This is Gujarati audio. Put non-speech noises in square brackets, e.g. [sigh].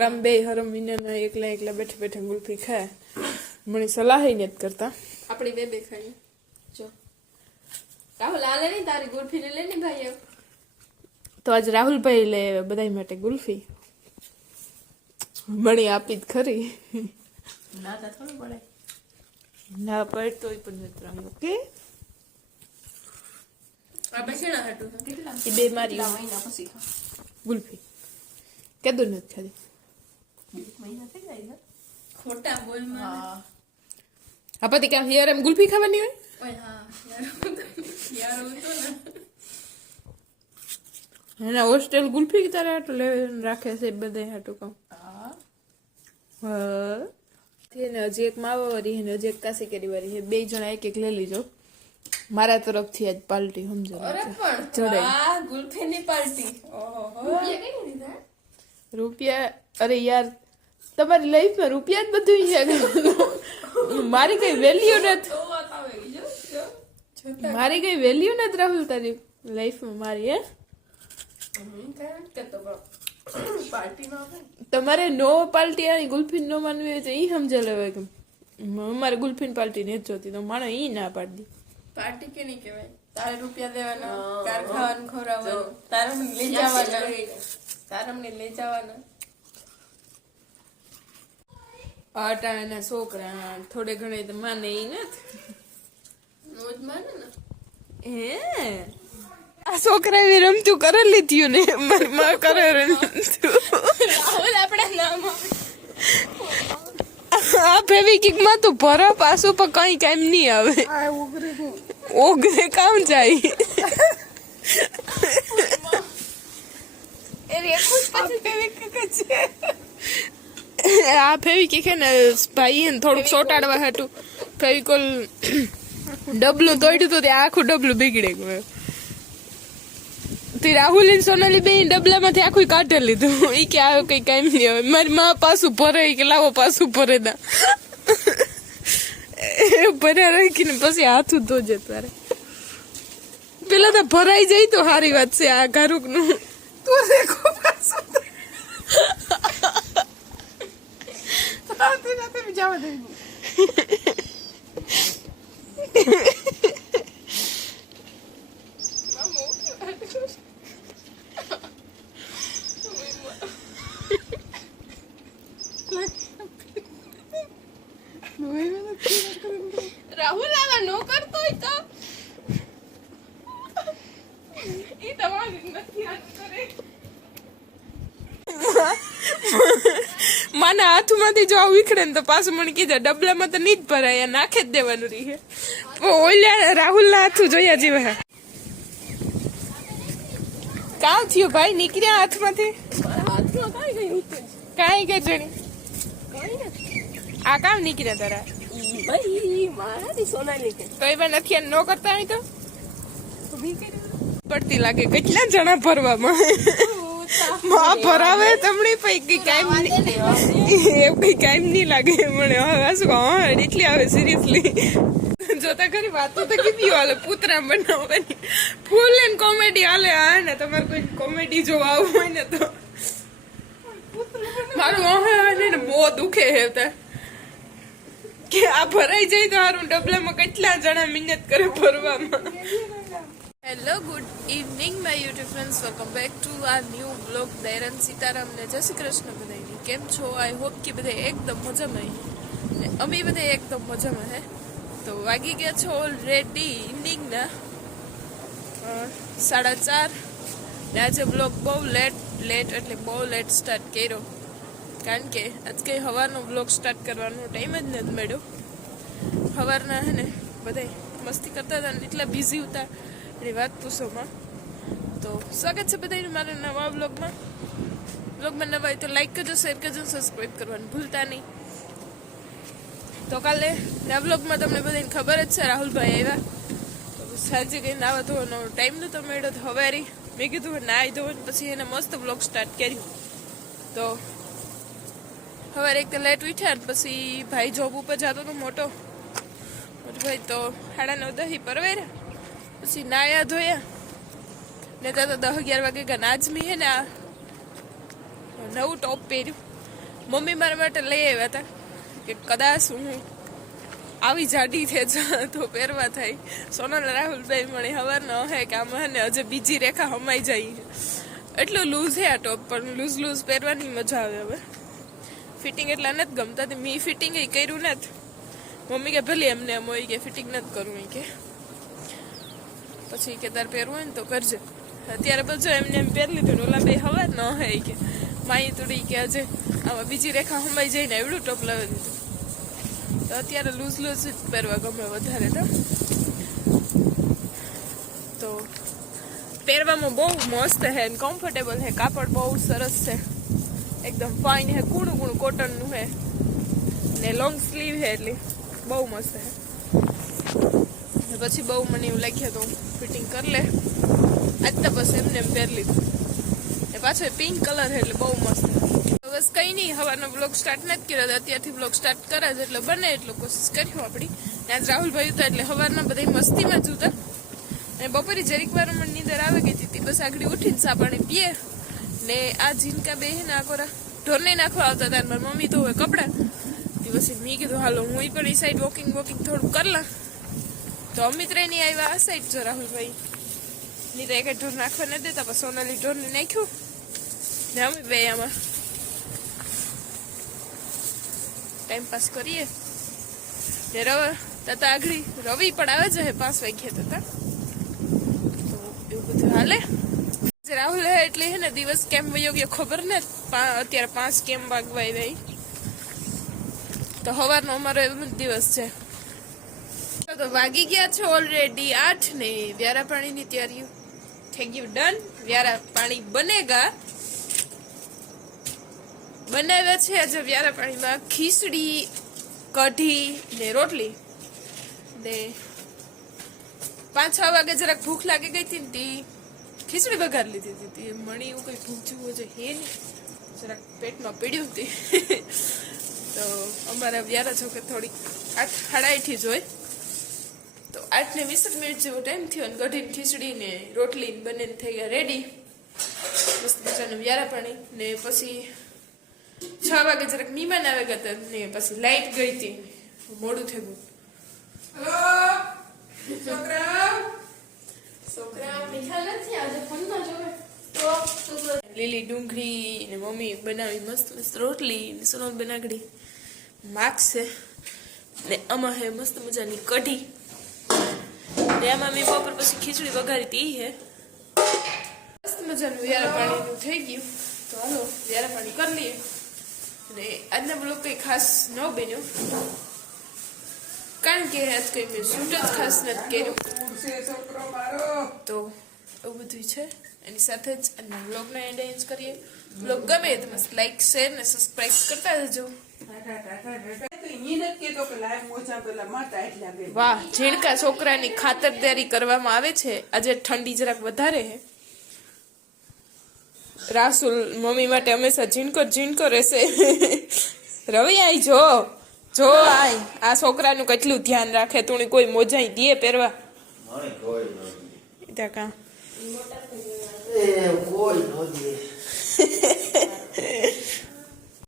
છોકરામાં બે હરમ વિના એકલા એકલા બેઠે બેઠે ગુલ્ફી ખાય. મને સલાહ નથી કરતા. આપણી બે બે ખાઈએ. જો. રાહુલ આ લે નહીં તારી ગુલ્ફી ને લે ને ભાઈ તો આજ રાહુલભાઈ લે બધા માટે ગુલ્ફી. મણી આપી જ ખરી. ના તા થોડું પડે. ના પડતોય પણ મિત્ર ઓકે? આપણે પછી ના હટું. કેટલા એ બે મારી ગુલ્ફી. કેદું નથી ખાધી બે મહિના થઈ જાય ને ખોટા બોલમાં ક્યાં હિયર એમ ગુલ્ફી ખાવાની હોય? ને એના હોસ્ટેલ ગુલફી તારે આટલું લે રાખે છે બધા હાટું કામ. એને હજી એક માવા વાળી અને હજી એક કાસી કેરી વાળી છે. બે જણા એક એક લઈ લીજો. મારા તરફથી આજ પાર્ટી સમજો અરે ગુલફીની ની પાર્ટી રૂપિયા અરે યાર તમારી લાઈફમાં રૂપિયા જ બધું છે. મારી કઈ વેલ્યુ નથી. મારી કઈ વેલ્યુ નથી રાહુલ તારી લાઈફમાં મારી હે? તમારે નો પાર્ટી આની ગુલ્ફીન નો માનવી હોય તો એ સમજે લેવાય કે અમારે ગુલ્ફીન પાર્ટી નથી જોતી તો માણો એ ના પાડી પાર્ટી કે નહીં કહેવાય? તારે રૂપિયા દેવાના તાર ખાવાનું ખવડાવવાનું તારે અમને લઈ જવાના. તારે અમને લઈ જવાના. અટાણાના છોકરા થોડે ઘણે તો માને ઈ નથી. માને ને? હે? આ છોકરા એ રમતું કરે લીધું ને મારી માં કરે રમતું. રાહુલ આપણા નામ આ ફેવિકિકમાં તો ભરા પાછું પણ કઈ કામ નહીં આવે. ઓગરે કામ જાય. આ ફેવિકિક હે ને ભાઈ ને થોડુંક ચોટાડવા હાટું. ફેવિકોલ ડબલું તોડ્યું હતું તે આખું ડબલું બગડી ગયું તે રાહુલ અને સોનાલી બે ડબલામાંથી આખું કાઢી લીધું. એ કે આવે કઈ કામ નહીં આવે મારી માં પાછું ભરે કે લાવો પાછું ભરે દા. ભર્યા રાખીને પછી હાથું ધોજે તારે. પેલા તો ભરાઈ જાય તો સારી વાત છે આ ગારુકનું તું દેખો પાછું જવા દે રાહુલ આવા નો કરતો હોય તો ઈ તમારી નથી આનું કરે માના હાથમાંથી જો આવું વીખડે ને તો પાછું મને કીધું ડબલામાં તો નહીં જ ભરાય આ નાખે જ દેવાનું રહે. ઓલ્યા રાહુલ ના હાથું જોયા જેવા હે. કામ થયું ભાઈ? નીકળ્યા હાથમાંથી? હાથમાં કાંઈ ગઈ ઉતર કાંઈ કે જણી? કાંઈ નથી આ કામ નીકળ્યા તારા? ભાઈ મારાથી સોનાલી કે તો એવા નથી આ નો કરતા હોય તો? પડતી લાગે કેટલા જણા ભરવામાં? માં ભરાવે તમને પૈ કઈ કામ નહીં એવું કઈ કાયમ નહીં લાગે મને હવે શું? હા એટલી આવે સિરિયસલી જોતા ખરી, વાતો તો કેવી હાલે પૂતરા બનાવવાની. ફૂલ એન કોમેડી હાલે, હા, ને તમારે કોઈ કોમેડી જોવા આવું હોય ને તો. મારું હા ને બહુ દુખે હે કે આ ભરાઈ જાય તો હારું, ડબલામાં કેટલા જણા મહેનત કરે ભરવામાં. Hello good evening my YouTube friends welcome back to a new blog દૈરન Sitaram ને જય શ્રી કૃષ્ણ બધાની કેમ છો? આઈ હોપ કે બધા એકદમ મજામાં. ને અમે બધા એકદમ મજામાં હે તો વાગી ગયા છો ઓલરેડી ઇવનિંગના સાડા ચાર. ને આજે બ્લોગ બહુ લેટ લેટ એટલે બહુ લેટ સ્ટાર્ટ કર્યો. કારણ કે આજ કંઈ હવારનો બ્લોગ સ્ટાર્ટ કરવાનો ટાઈમ જ નથી મળ્યો. સવારના હે ને બધા મસ્તી કરતા હતા ને એટલા બિઝી હતા. એની વાત પૂછોમાં તો સ્વાગત છે બધાને મારા નવા બ્લોગમાં બ્લોગમાં નવા હોય તો લાઈક કરજો શેર કરજો સબસ્ક્રાઈબ કરવાનું ભૂલતા નહીં. તો કાલે આ બ્લોગમાં તમને બધાને ખબર જ છે, રાહુલભાઈ આવ્યા. સાંજે કંઈ નાવા ધોવાનો ટાઈમ નહોતો મળ્યો, તો હવે મેં કીધું નાહી ધોવું ને પછી એને મસ્ત બ્લોગ સ્ટાર્ટ કર્યું. તો સવારે એક તો લેટ ઉઠ્યા ને પછી ભાઈ જોબ ઉપર જતો હતો મોટો. મોટો ભાઈ તો સાડા નવ દહી પરવાર્યા. પછી નાયા ધોયા ને તો દસ અગિયાર વાગે ગયા આજમી હે ને આ. નવું ટોપ પહેર્યું. મમ્મી મારા માટે લઈ આવ્યા હતા. કે કદાચ હું આવી જાડી છે તો પહેરવા થાય. સોનલ રાહુલભાઈ મને ખબર ન હોય કે આમાં ને હજે બીજી રેખા હમાઈ જાય. એટલું લૂઝ હે આ ટોપ, પણ લૂઝ લૂઝ પહેરવાની મજા આવે હવે. ફિટિંગ એટલા નથી ગમતા. મી ફિટિંગ કર્યું નથી. મમ્મી કે ભલે એમને એમ હોય કે ફિટિંગ નથી કરવું કે. પછી કે તાર પહેરવું હોય ને તો કરજે. અત્યારે બધો એમને એમ પહેરી લીધું ઓલા બે હવા ન હે કે માઈ તોડી કે આજે આમાં બીજી રેખા હમાઈ જઈને એવડું ટોપ લાવી દીધું તો અત્યારે લૂઝ લૂઝ જ પહેરવા ગમે વધારે તો. તો પહેરવામાં બહુ મસ્ત હે કમ્ફર્ટેબલ હે. કાપડ બહુ સરસ છે. એકદમ ફાઇન હે. કૂણું કૂણું કોટનનું હે. ને લોંગ સ્લીવ હે એટલે બહુ મસ્ત હે. પછી બહુ મને એવું લાગ્યું તો ફિટિંગ કરી લે. આજ બસ એમને એમ પહેરી લીધું. ને પાછો પિંક કલર એટલે બહુ મસ્ત. બસ કંઈ નહીં, હવાનો બ્લોગ સ્ટાર્ટ નથી કર્યો તો અત્યારથી બ્લોગ સ્ટાર્ટ કરે છે એટલે બને એટલો કોશિશ કર્યો આપણી. ને આજ રાહુલભાઈ હતા એટલે હવારના બધા મસ્તીમાં જ હતા અને બપોરે જરીક વાર મને નીંદર આવે ગઈ હતી બસ આગળ ઉઠીને સાપાણી પીએ. ને આ જીનકા બે ને આ કોરા ઢોરને નાખવા આવતા હતા મારી મમ્મી તો હોય કપડાં. પછી મેં કીધું, હાલો, હું પણ એ સાઈડ વોકિંગ વોકિંગ થોડું કરલા તો અમિત રે ની આવ્યા આ સાઈડ જો રાહુલભાઈ. ની તો એક ઢોર નાખવા ન દેતા પણ સોનાલી ઢોરને નાખ્યું. ને અમે બે આમાં. ટાઈમ પાસ કરીએ. ને રવ, તતા આગળી, રવિ પણ આવે છે પાંચ વાગ્યા તતા. તો એવું બધું હાલે. રાહુલ હે એટલે હે ને દિવસ કેમ વયો ગયો ખબર ને? અત્યારે પાંચ કેમ વાગવાય રહી. તો સવારનો અમારો એમ જ દિવસ છે. તો વાગી ગયા છે ઓલરેડી આઠ ને. વ્યારા પાણીની તૈયારી થઈ ગયું ડન વ્યારા પાણી બનેગા. બનાવ્યા છે આજે વ્યારા પાણીમાં ખીચડી, કઢી ને રોટલી. ને પાંચ છ વાગે જરાક ભૂખ લાગી ગઈ હતી ને ખીચડી વઘાર લીધી હતી. મણી એવું કઈ ભૂખ જેવું હજુ હે નહીં. જરાક પેટમાં પીડ્યું હતી. [laughs] તો અમારા વ્યારા છો થોડીક આઠ હડાઈથી આઠી જ હોય. તો આઠને વીસ જ મિનિટ જેવો ટાઈમ થયો અને કઢીને ખીચડી ને રોટલી બંનેને બંને થઈ ગયા રેડી મસ્ત મજાનું વ્યારા પાણી. ને પછી છ વાગે જરાક મીમાન આવે ગયા ને પછી લાઈટ ગઈ હતી. મોડું થઈ ગયું. લીલી ડુંગળી ને મમ્મી બનાવી મસ્ત મસ્ત રોટલી ને સોનલ બનાગડી માગશે ને આમાં હે મસ્ત મજાની કઢી. આમાં મેં બપોર પછી ખીચડી વઘારી હતી હે. મસ્ત મજાનું વ્યારા પાણીનું થઈ ગયું. તો હાલો, વ્યારા પાણી કરી લઈએ. અને આજના બ્લોગ કંઈ ખાસ ન બન્યો. કારણ કે આજ કંઈ મેં શૂટ જ ખાસ નથી કર્યું. તો એવું બધું છે. એની સાથે જ આજના બ્લોગને એન્ડ એન્જ કરીએ. બ્લોગ ગમે તો મસ્ત લાઈક શેર ને સબસ્ક્રાઈબ કરતા જજો વાહ ઝીણકા છોકરાની ખાતરદારી કરવામાં આવે છે. આજે ઠંડી જરાક વધારે હે. રાસુલ મમ્મી માટે હંમેશા ઝીણકો ઝીણકો રહેશે. રવિ આઈ જો. જો આય આ છોકરાનું કેટલું ધ્યાન રાખે. તું કોઈ મોજાઈ દે પહેરવા. કાં. કોઈ [laughs]